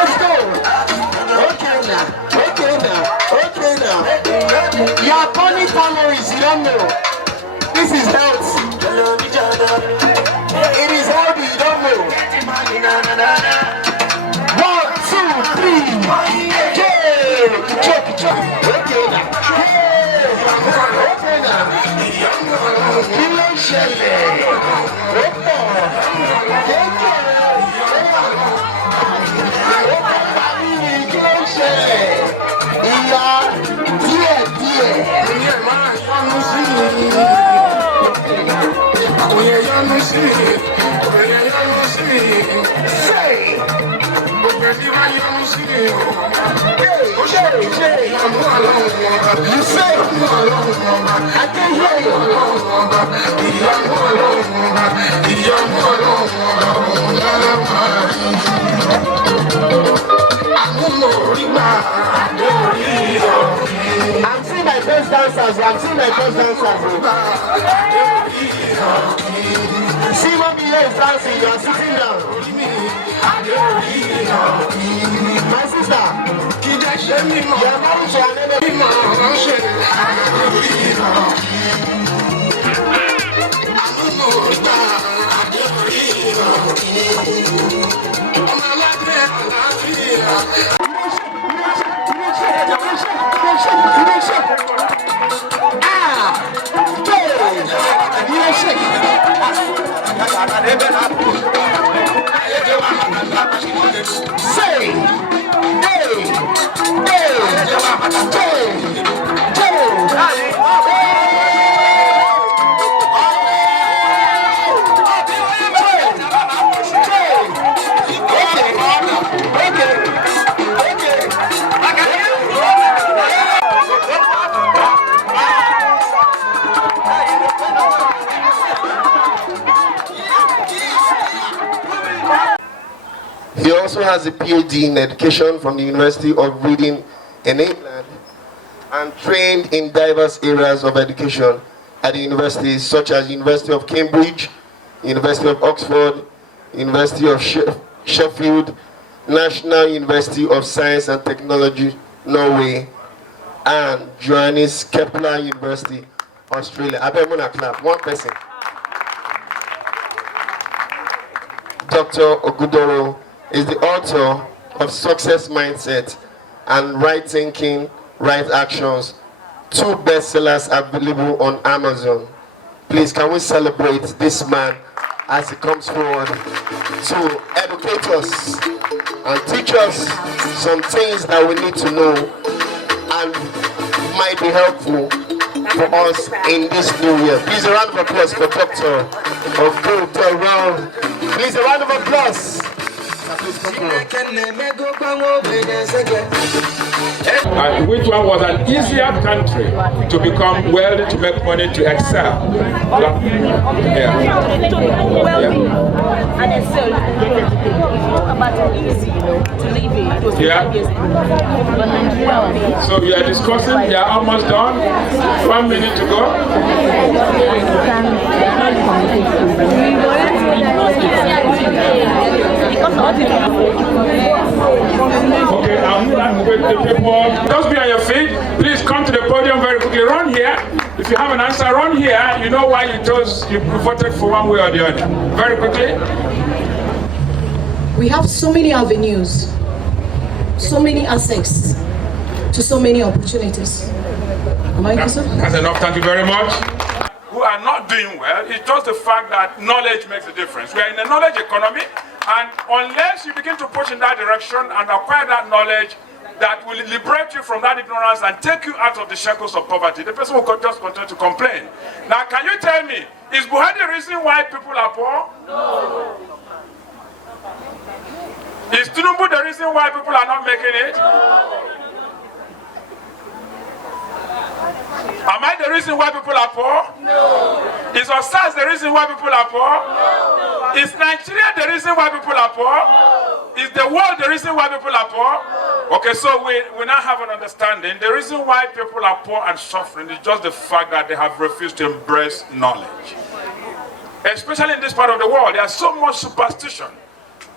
let's go. Okay now. Your funny calories, you don't know. This is health. It is healthy, you don't know. 1, 2, 3. Check. Okay now. I'm seeing my best dancers. See what me here is dancing, you are sitting down. My sister, you are married to an enemy. He also has a PhD in education from the University of Reading in England and trained in diverse areas of education at the universities such as University of Cambridge, University of Oxford, University of Sheffield, National University of Science and Technology, Norway, and Johannes Kepler University, Australia. I bet I'm gonna clap. One person. Dr. Ogudoro is the author of Success Mindset and Right Thinking, Right Actions, 2 bestsellers available on Amazon. Please, can we celebrate this man as he comes forward to educate us and teach us some things that we need to know and might be helpful for us in this new year. Please, a round of applause for Dr. Ogudoro. Please, a round of applause. Which one was an easier country to become wealthy, to make money, to excel? So we are discussing, we are almost done. 1 minute to go. Okay, I'm with the people. Just be on your feet. Please come to the podium very quickly. Run here. If you have an answer, run here. You know why you voted for one way or the other. Very quickly. We have so many avenues, so many access to so many opportunities. That's enough. Thank you very much. Who are not doing well, it's just the fact that knowledge makes a difference. We are in a knowledge economy, and unless you begin to push in that direction and acquire that knowledge that will liberate you from that ignorance and take you out of the shackles of poverty, the person will just continue to complain. Now, can you tell me, is Buhari the reason why people are poor? No. Is Tinubu the reason why people are not making it? No. Am I the reason why people are poor? No. Is Osas the reason why people are poor? No. Is Nigeria the reason why people are poor? No. Is the world the reason why people are poor? No. Okay, so we now have an understanding. The reason why people are poor and suffering is just the fact that they have refused to embrace knowledge. Especially in this part of the world, there's so much superstition.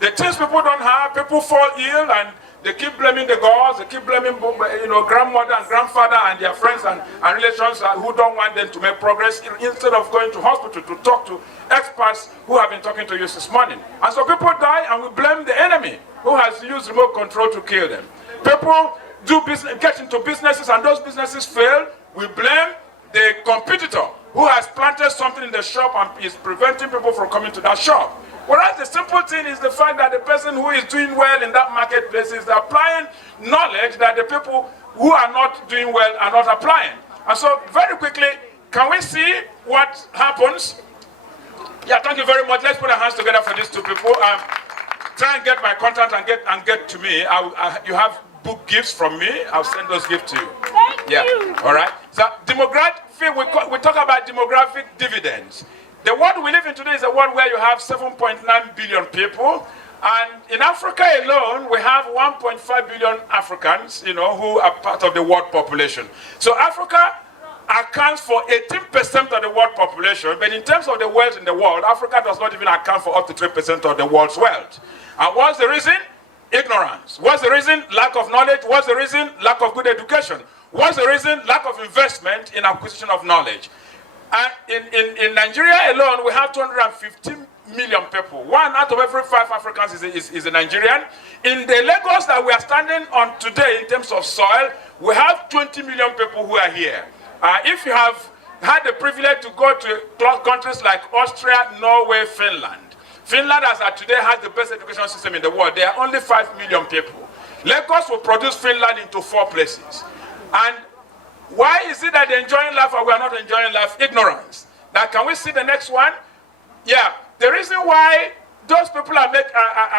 The things people don't have, people fall ill and they keep blaming the gods, they keep blaming grandmother and grandfather and their friends and relations who don't want them to make progress instead of going to hospital to talk to experts who have been talking to you this morning. And so people die and we blame the enemy who has used remote control to kill them. People do business, get into businesses and those businesses fail, we blame the competitor who has planted something in the shop and is preventing people from coming to that shop. Whereas the simple thing is the fact that the person who is doing well in that marketplace is applying knowledge that the people who are not doing well are not applying. And so very quickly, can we see what happens? Yeah, thank you very much. Let's put our hands together for these two people. Try and get my contact and get to me. You have book gifts from me. I'll send those gifts to you. Thank you. All right. So demographic, we talk about demographic dividends. The world we live in today is a world where you have 7.9 billion people. And in Africa alone, we have 1.5 billion Africans, who are part of the world population. So Africa accounts for 18% of the world population, but in terms of the wealth in the world, Africa does not even account for up to 3% of the world's wealth. And what's the reason? Ignorance. What's the reason? Lack of knowledge. What's the reason? Lack of good education. What's the reason? Lack of investment in acquisition of knowledge. And in Nigeria alone, we have 215 million people. 1 out of every 5 Africans is a Nigerian. In the Lagos that we are standing on today in terms of soil, we have 20 million people who are here. If you have had the privilege to go to countries like Austria, Norway, Finland, Finland as of today has the best education system in the world. There are only 5 million people. Lagos will produce Finland into 4 places. And why is it that they're enjoying life and we are not enjoying life? Ignorance. Now, can we see the next one? Yeah, the reason why those people are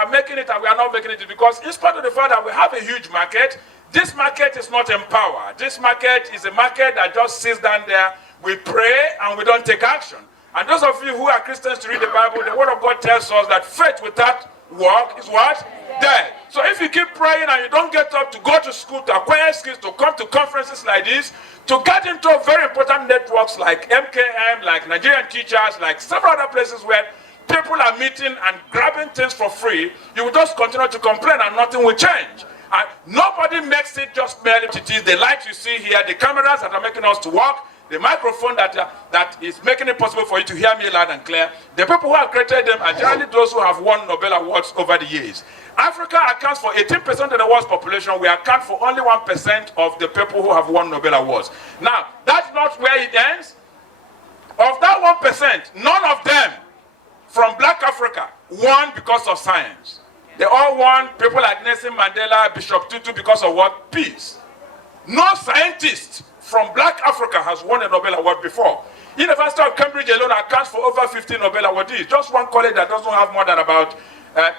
making it and we are not making it is because in spite of the fact that we have a huge market, this market is not empowered. This market is a market that just sits down there, we pray and we don't take action. And those of you who are Christians to read the Bible, the Word of God tells us that faith without work is what? Dead. So if you keep praying and you don't get up to go to school, to acquire skills, to come to conferences like this, to get into very important networks like MKM, like Nigerian Teachers, like several other places where people are meeting and grabbing things for free, you will just continue to complain and nothing will change. And nobody makes it just merely to teach. The lights you see here, the cameras that are making us to work, the microphone that is making it possible for you to hear me loud and clear. The people who have created them are generally those who have won Nobel Awards over the years. Africa accounts for 18% of the world's population. We account for only 1% of the people who have won Nobel Awards. Now, that's not where it ends. Of that 1%, none of them from Black Africa won because of science. They all won, people like Nelson Mandela, Bishop Tutu, because of what? Peace. No scientist from Black Africa has won a Nobel Award before. University of Cambridge alone accounts for over 50 Nobel awardees. Just one college that doesn't have more than about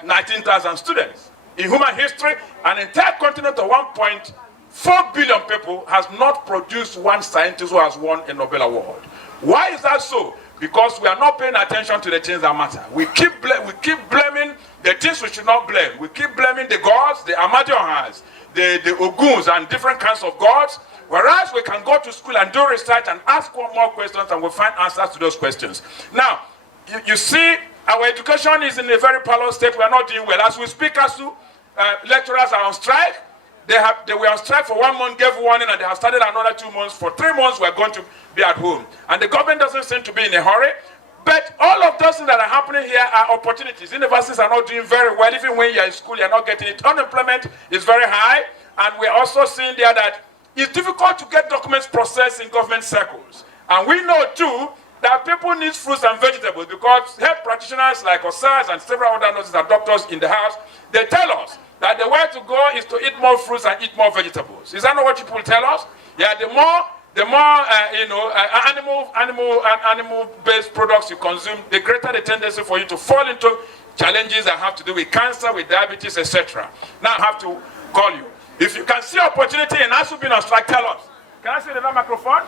19,000 students. In human history, an entire continent of 1.4 billion people has not produced one scientist who has won a Nobel Award. Why is that so? Because we are not paying attention to the things that matter. We keep blaming the things we should not blame. We keep blaming the gods, the Amadiohas, the Oguns and different kinds of gods. Whereas we can go to school and do research and ask more questions and we'll find answers to those questions. Now, you see, our education is in a very parallel state. We are not doing well. As we speak, ASU lecturers are on strike. They were on strike for 1 month, gave warning, and they have started another 2 months. For 3 months, we're going to be at home. And the government doesn't seem to be in a hurry. But all of those things that are happening here are opportunities. Universities are not doing very well. Even when you're in school, you're not getting it. Unemployment is very high. And we're also seeing there that it's difficult to get documents processed in government circles. And we know, too, that people need fruits and vegetables because health practitioners like us and several other nurses and doctors in the house, they tell us that the way to go is to eat more fruits and eat more vegetables. Is that not what people tell us? Yeah, the more animal-based products you consume, the greater the tendency for you to fall into challenges that have to do with cancer, with diabetes, etc. Now I have to call you. If you can see opportunity in ASU being on strike, tell us. Can I see the microphone?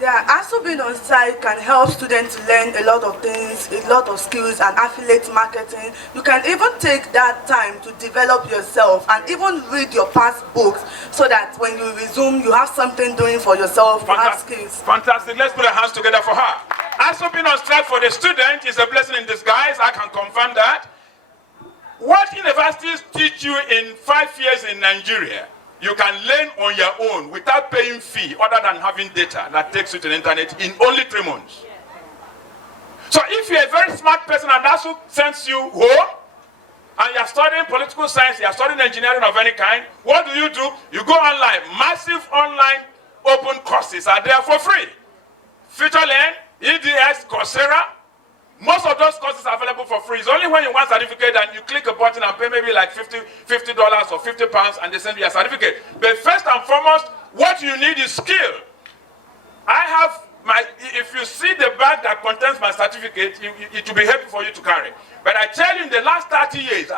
Yeah, ASU being on strike can help students learn a lot of things, a lot of skills and affiliate marketing. You can even take that time to develop yourself and even read your past books so that when you resume, you have something doing for yourself, you have skills. Fantastic. Let's put our hands together for her. ASU being on strike for the student is a blessing in disguise. I can confirm that. What universities teach you in 5 years in Nigeria, you can learn on your own without paying fee other than having data that takes you to the internet in only 3 months. So if you're a very smart person and that's who sends you home, and you're studying political science, you're studying engineering of any kind, what do? You go online. Massive online open courses are there for free. FutureLearn, EDX, Coursera, most of those courses are available for free. It's only when you want a certificate and you click a button and pay maybe like $50 or £50 and they send you a certificate. But first and foremost, what you need is skill. If you see the bag that contains my certificate, it will be helpful for you to carry. But I tell you, in the last 30 years,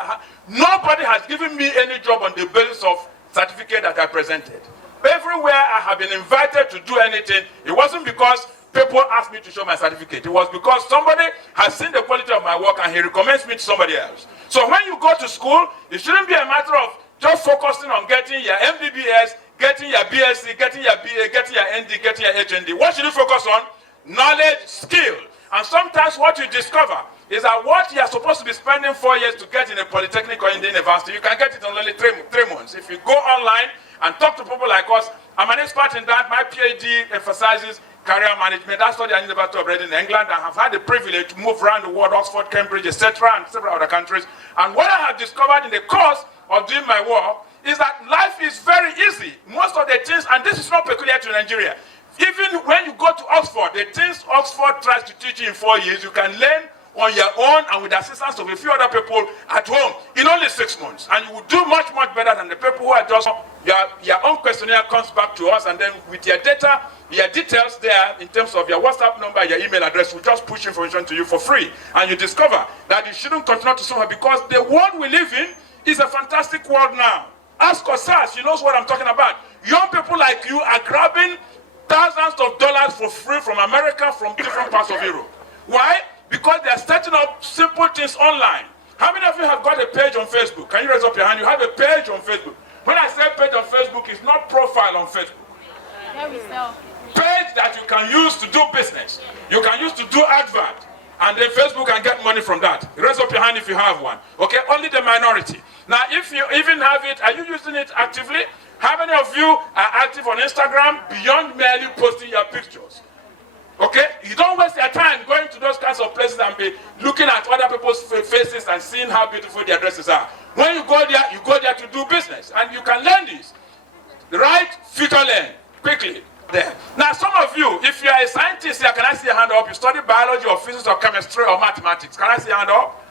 nobody has given me any job on the basis of certificate that I presented. Everywhere I have been invited to do anything, it wasn't because people asked me to show my certificate. It was because somebody has seen the quality of my work and he recommends me to somebody else. So when you go to school, it shouldn't be a matter of just focusing on getting your MBBS, getting your BSc, getting your BA, getting your ND, getting your HND. What should you focus on? Knowledge, skill. And sometimes what you discover is that what you are supposed to be spending 4 years to get in a polytechnic or in the university, you can get it in only 3 months. If you go online and talk to people like us, I'm an expert in that. My PhD emphasizes career management. I studied at the University of Reading in England. I have had the privilege to move around the world, Oxford, Cambridge, etc., and several other countries. And what I have discovered in the course of doing my work is that life is very easy. Most of the things, and this is not peculiar to Nigeria, even when you go to Oxford, the things Oxford tries to teach you in 4 years, you can learn on your own and with the assistance of a few other people at home in only 6 months. And you will do much, much better than the people who are just, your own questionnaire comes back to us, and then with your data, your details there in terms of your WhatsApp number, your email address, we'll just push information to you for free. And you discover that you shouldn't continue to suffer because the world we live in is a fantastic world now. Ask Osas, she knows what I'm talking about. Young people like you are grabbing thousands of dollars for free from America, from different parts of Europe. Why? Because they are setting up simple things online. How many of you have got a page on Facebook? Can you raise up your hand? You have a page on Facebook. When I say page on Facebook, it's not profile on Facebook. Page that you can use to do business. You can use to do advert. And then Facebook can get money from that. Raise up your hand if you have one. Okay, only the minority. Now, if you even have it, are you using it actively? How many of you are active on Instagram beyond merely posting your pictures? Okay, you don't waste your time going to those kinds of places and be looking at other people's faces and seeing how beautiful their dresses are. When you go there to do business, and you can learn this. Right? FutureLearn, quickly. There. Now, some of you, if you are a scientist here, can I see your hand up? You study biology or physics or chemistry or mathematics. Can I see your hand up?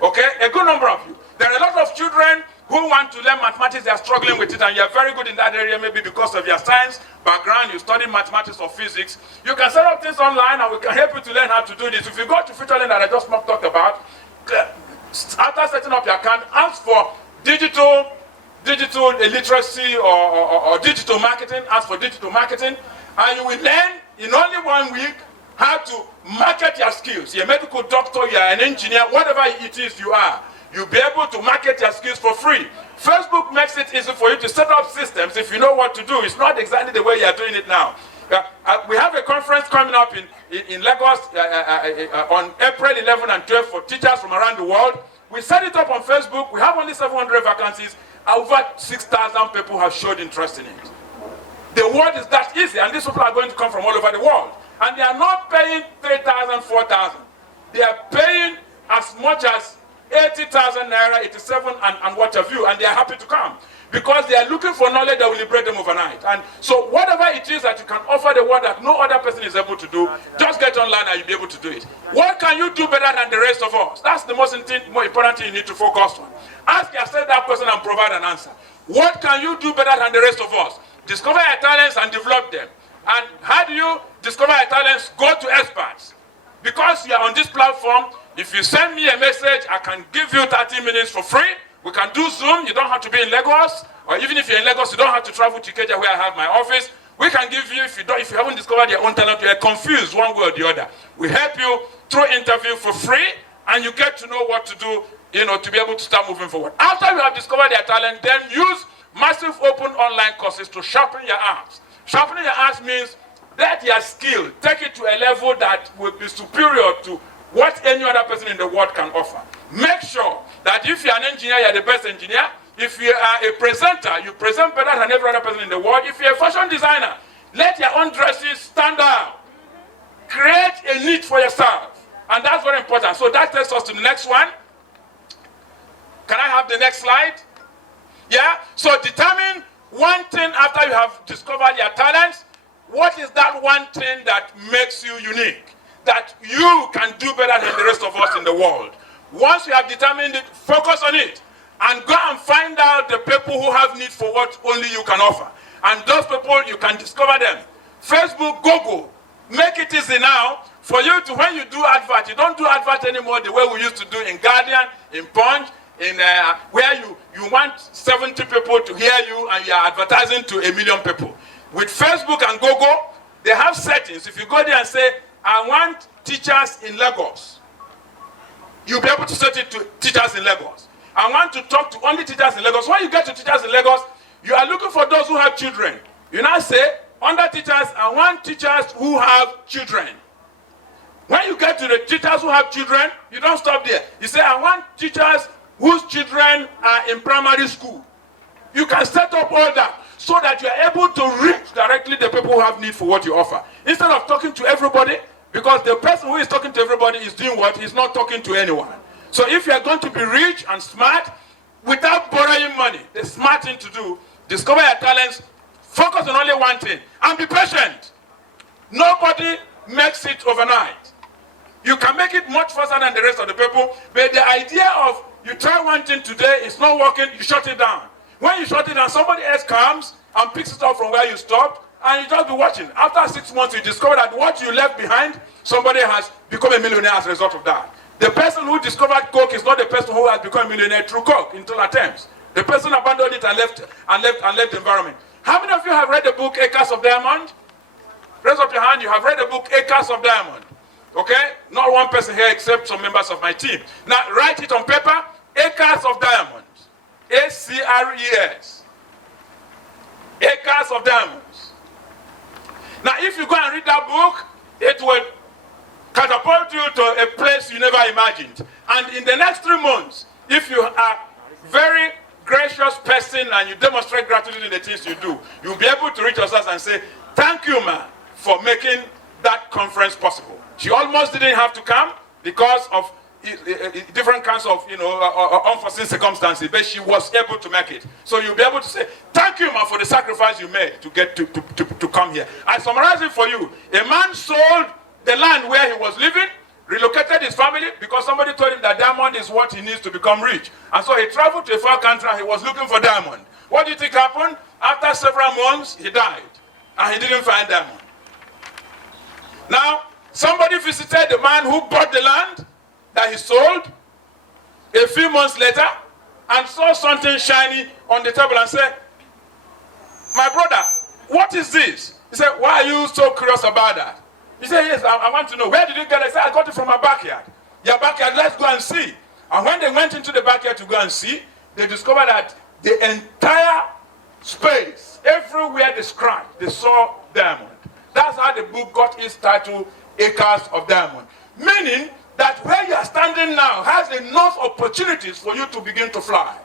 Okay, a good number of you. There are a lot of children who want to learn mathematics, they are struggling with it, and you're very good in that area, maybe because of your science background, you study mathematics or physics. You can set up things online, and we can help you to learn how to do this. If you go to FutureLearn that I just talked about, after setting up your account, ask for digital literacy or digital marketing, ask for digital marketing, and you will learn in only 1 week how to market your skills. You're a medical doctor, you're an engineer, whatever it is you are, you'll be able to market your skills for free. Facebook makes it easy for you to set up systems if you know what to do. It's not exactly the way you're doing it now. We have a conference coming up in Lagos on April 11 and 12 for teachers from around the world. We set it up on Facebook. We have only 700 vacancies. Over 6,000 people have showed interest in it. The world is that easy, and these people are going to come from all over the world. And they are not paying 3,000, 4,000. They are paying as much as 80,000 naira, 87 and what have you, and they are happy to come. Because they are looking for knowledge that will liberate them overnight. And so whatever it is that you can offer the world that no other person is able to do, just get online and you'll be able to do it. What can you do better than the rest of us? That's the most important thing you need to focus on. Ask yourself that question and provide an answer. What can you do better than the rest of us? Discover your talents and develop them. And how do you discover your talents? Go to experts. Because you are on this platform, if you send me a message, I can give you 30 minutes for free. We can do Zoom. You don't have to be in Lagos. Or even if you're in Lagos, you don't have to travel to Ikeja where I have my office. We can give you, if you haven't discovered your own talent, you're confused one way or the other. We help you through interview for free, and you get to know what to do, to be able to start moving forward. After you have discovered your talent, then use massive open online courses to sharpen your arms. Sharpening your arms means let your skill, take it to a level that will be superior to what any other person in the world can offer. Make sure that if you're an engineer, you're the best engineer. If you are a presenter, you present better than every other person in the world. If you're a fashion designer, let your own dresses stand out. Create a need for yourself. And that's very important. So that takes us to the next one. Can I have the next slide? Yeah? So determine one thing after you have discovered your talents. What is that one thing that makes you unique? That you can do better than the rest of us in the world. Once you have determined it, focus on it. And go and find out the people who have need for what only you can offer. And those people, you can discover them. Facebook, Google, make it easy now for you to, when you do advert, you don't do advert anymore the way we used to do in Guardian, in Punch, in where you want 70 people to hear you and you are advertising to 1 million people. With Facebook and Google, they have settings. If you go there and say, I want teachers in Lagos, you'll be able to set it to teachers in Lagos. I want to talk to only teachers in Lagos. When you get to teachers in Lagos, you are looking for those who have children. You now say, under teachers, I want teachers who have children. When you get to the teachers who have children, you don't stop there. You say, I want teachers whose children are in primary school. You can set up all that so that you are able to reach directly the people who have need for what you offer. Instead of talking to everybody, because the person who is talking to everybody is doing what? He's not talking to anyone. So if you are going to be rich and smart, without borrowing money, the smart thing to do, discover your talents, focus on only one thing, and be patient. Nobody makes it overnight. You can make it much faster than the rest of the people, but the idea of you try one thing today, it's not working, you shut it down. When you shut it down, somebody else comes and picks it up from where you stopped, and you just be watching. After 6 months, you discover that what you left behind, somebody has become a millionaire as a result of that. The person who discovered Coke is not the person who has become a millionaire through Coke in 2 attempts. The person abandoned it and left the environment. How many of you have read the book Acres of Diamond? Raise up your hand. You have read the book Acres of Diamond. Okay? Not one person here except some members of my team. Now write it on paper. Acres of Diamond. A-C-R-E-S. Acres of Diamonds. Now if you go and read that book, it will catapult you to a place you never imagined. And in the next 3 months, if you are very gracious person and you demonstrate gratitude in the things you do, you'll be able to reach us and say, thank you, ma, for making that conference possible. She almost didn't have to come because of different kinds of unforeseen circumstances, but she was able to make it. So you'll be able to say, thank you, ma, for the sacrifice you made to get to come here. I summarize it for you. A man sold the land where he was living, relocated his family because somebody told him that diamond is what he needs to become rich. And so he traveled to a far country and he was looking for diamond. What do you think happened? After several months, he died and he didn't find diamond. Now, somebody visited the man who bought the land that he sold a few months later and saw something shiny on the table and said, my brother, what is this? He said, why are you so curious about that? He said, yes, I want to know. Where did you get it? He said, I got it from my backyard. Your backyard, let's go and see. And when they went into the backyard to go and see, they discovered that the entire space, everywhere they scratched, they saw diamond. That's how the book got its title, Acres of Diamond. Meaning that where you are standing now has enough opportunities for you to begin to fly.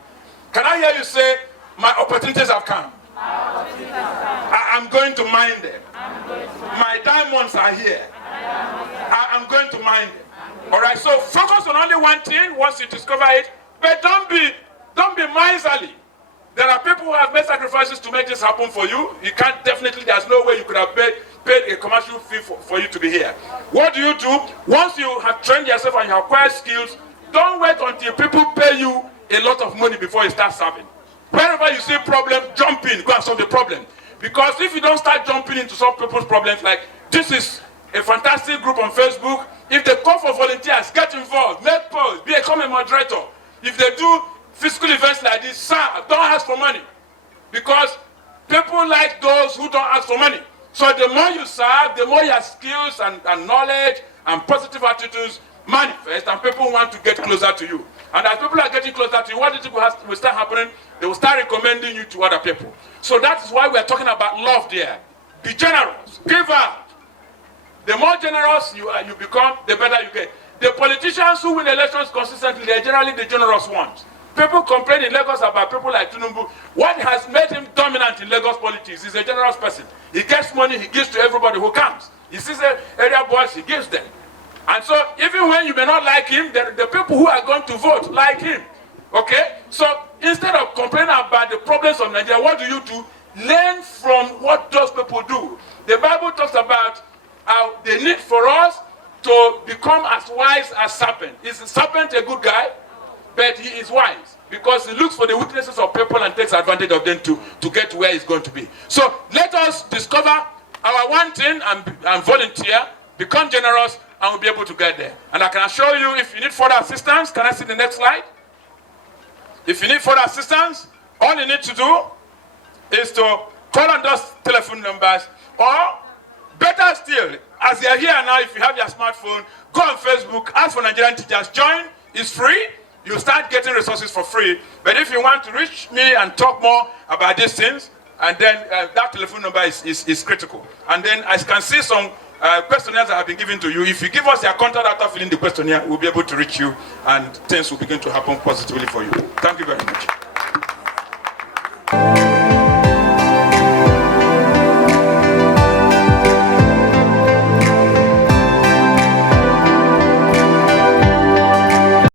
Can I hear you say, my opportunities have come? I'm going to mine them. My diamonds are here. I'm going to mine them. All right, so focus on only one thing once you discover it, but don't be miserly. There are people who have made sacrifices to make this happen for you. You can't definitely, there's no way you could have paid a commercial fee for you to be here. What do? Once you have trained yourself and you have acquired skills, don't wait until people pay you a lot of money before you start serving. Wherever you see a problem, jump in, go and solve the problem. Because if you don't start jumping in to solve people's problems, like this is a fantastic group on Facebook, if they call for volunteers, get involved, make posts, become a moderator. If they do physical events like this, sir, don't ask for money. Because people like those who don't ask for money. So the more you serve, the more your skills and knowledge and positive attitudes manifest, and people want to get closer to you. And as people are getting closer to you, what do you think will start happening? They will start recommending you to other people. So that is why we are talking about love there. Be generous. Give out. The more generous you become, the better you get. the politicians who win elections consistently, they're generally the generous ones. People complain in Lagos about people like Tinubu. What has made him dominant in Lagos politics is a generous person. He gets money, he gives to everybody who comes. He sees the area boys, he gives them. And so even when you may not like him, the people who are going to vote like him. Okay? So instead of complaining about the problems of Nigeria, what do? Learn from what those people do. The Bible talks about the need for us to become as wise as serpent. Is the serpent a good guy? But he is wise because he looks for the weaknesses of people and takes advantage of them to get to where he's going to be. So let us discover our one thing and volunteer, become generous, and we'll be able to get there. And I can assure you, if you need further assistance, can I see the next slide? If you need further assistance, all you need to do is to call on those telephone numbers, or better still, as you're here now, if you have your smartphone, go on Facebook, ask for Nigerian teachers, join, it's free. You start getting resources for free. But if you want to reach me and talk more about these things, and then that telephone number is critical. And then I can see some questionnaires that have been given to you. If you give us your contact after filling the questionnaire, we'll be able to reach you and things will begin to happen positively for you. Thank you very much.